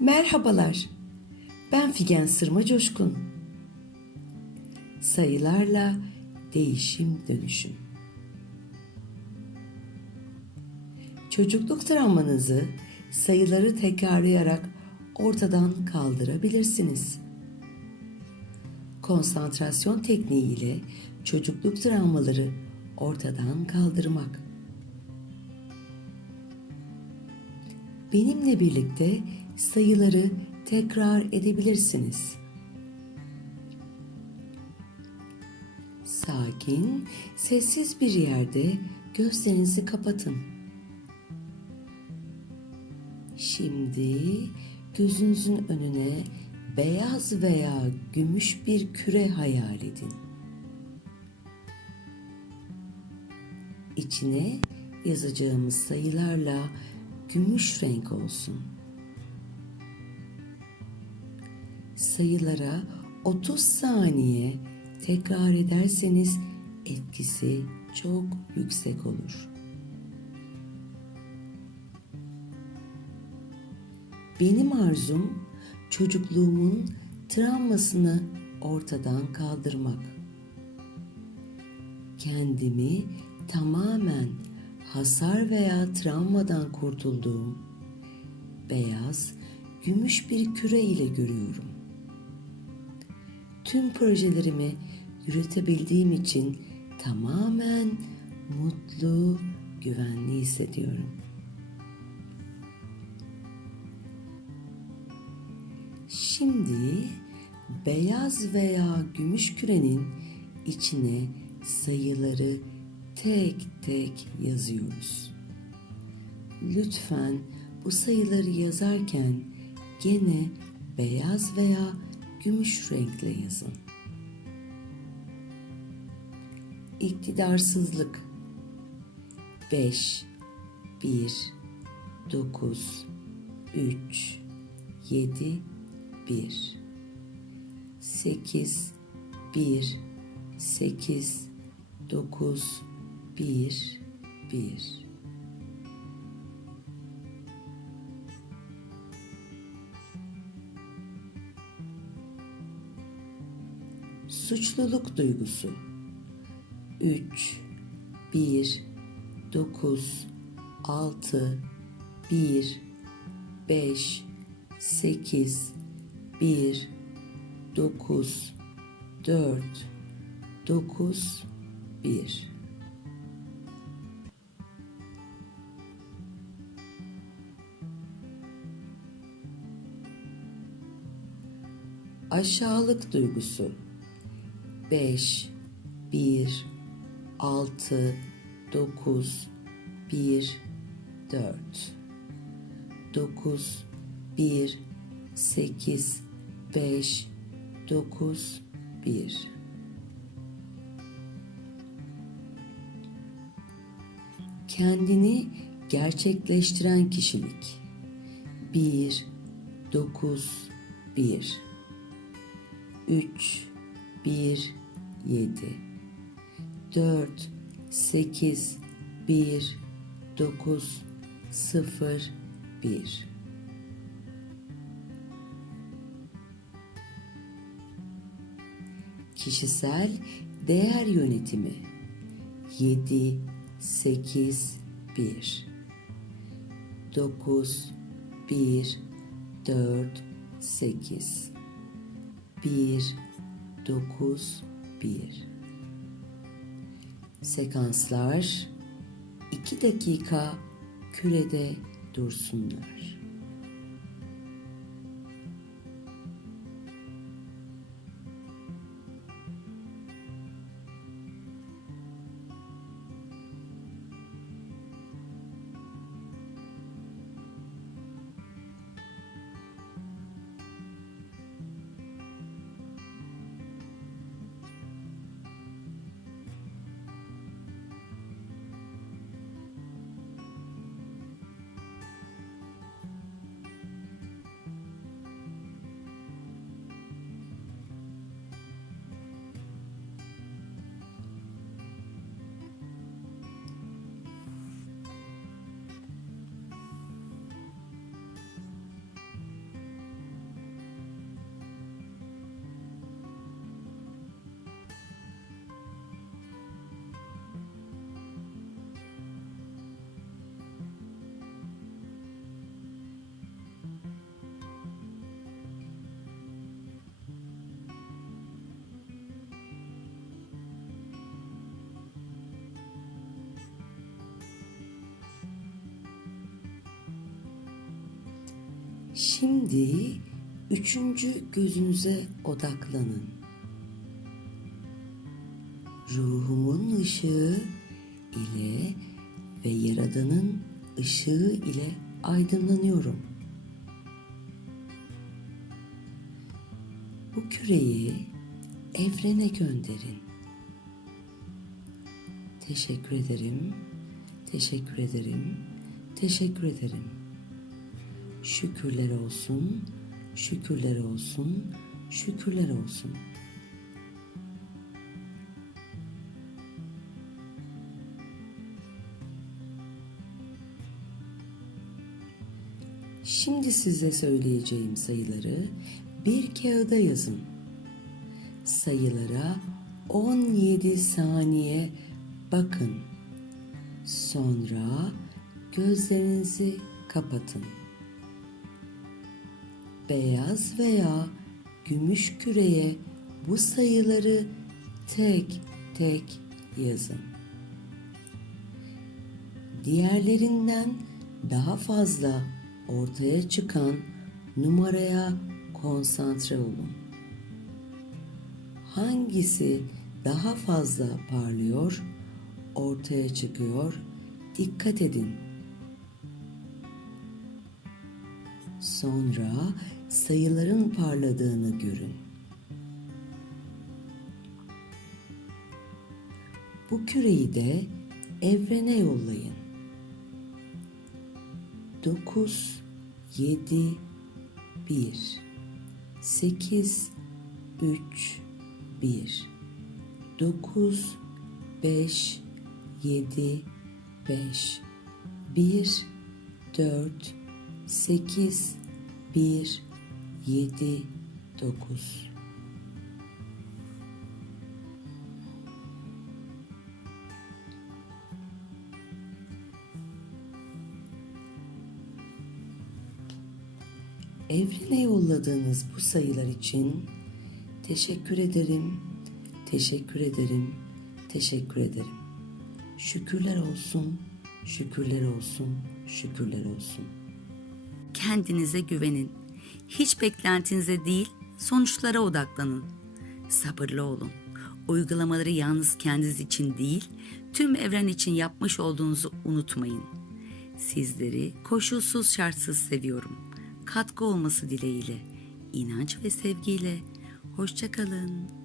Merhabalar. Ben Figen Sırma Coşkun. Sayılarla değişim dönüşüm. Çocukluk travmanızı sayıları tekrarlayarak ortadan kaldırabilirsiniz. Konsantrasyon tekniğiyle çocukluk travmaları ortadan kaldırmak. Benimle birlikte sayıları tekrar edebilirsiniz. Sakin, sessiz bir yerde gözlerinizi kapatın. Şimdi gözünüzün önüne beyaz veya gümüş bir küre hayal edin. İçine yazacağımız sayılarla gümüş renk olsun. Sayılara 30 saniye tekrar ederseniz etkisi çok yüksek olur. Benim arzum çocukluğumun travmasını ortadan kaldırmak. Kendimi tamamen hasar veya travmadan kurtulduğum beyaz, gümüş bir küre ile görüyorum. Tüm projelerimi yürütebildiğim için tamamen mutlu, güvenli hissediyorum. Şimdi beyaz veya gümüş kürenin içine sayıları tek tek yazıyoruz. Lütfen bu sayıları yazarken gene beyaz veya gümüş renkle yazın. İktidarsızlık. 5 1 9 3 7 1 8 1 8 9 1 1 Suçluluk duygusu. 3 1 9 6 1 5 8 1 9 4 9 1 Aşağılık duygusu 5 1 6 9 1 4 9 1 8 5 9 1 Kendini gerçekleştiren kişilik. 1 9 1 3 1 7 4 8 1 9 0 1 Kişisel değer yönetimi. 7 8 1 9 1 4 8 1 9 1 Sekanslar 2 dakika kürede dursunlar. Şimdi üçüncü gözünüze odaklanın. Ruhumun ışığı ile ve Yaradan'ın ışığı ile aydınlanıyorum. Bu küreyi evrene gönderin. Teşekkür ederim. Teşekkür ederim. Teşekkür ederim. Şükürler olsun. Şükürler olsun. Şükürler olsun. Şimdi size söyleyeceğim sayıları bir kağıda yazın. Sayılara 17 saniye bakın. Sonra gözlerinizi kapatın. Beyaz veya gümüş küreye bu sayıları tek tek yazın. Diğerlerinden daha fazla ortaya çıkan numaraya konsantre olun. Hangisi daha fazla parlıyor, ortaya çıkıyor, dikkat edin. Sonra sayıların parladığını görün. Bu küreyi de evrene yollayın. 9 7 1 8 3 1 9 5 7 5 1 4 8 1 7 9 Evrene yolladığınız bu sayılar için teşekkür ederim, teşekkür ederim, teşekkür ederim. Şükürler olsun, şükürler olsun, şükürler olsun. Kendinize güvenin. Hiç beklentinize değil, sonuçlara odaklanın. Sabırlı olun. Uygulamaları yalnız kendiniz için değil, tüm evren için yapmış olduğunuzu unutmayın. Sizleri koşulsuz şartsız seviyorum. Katkı olması dileğiyle, inanç ve sevgiyle. Hoşçakalın.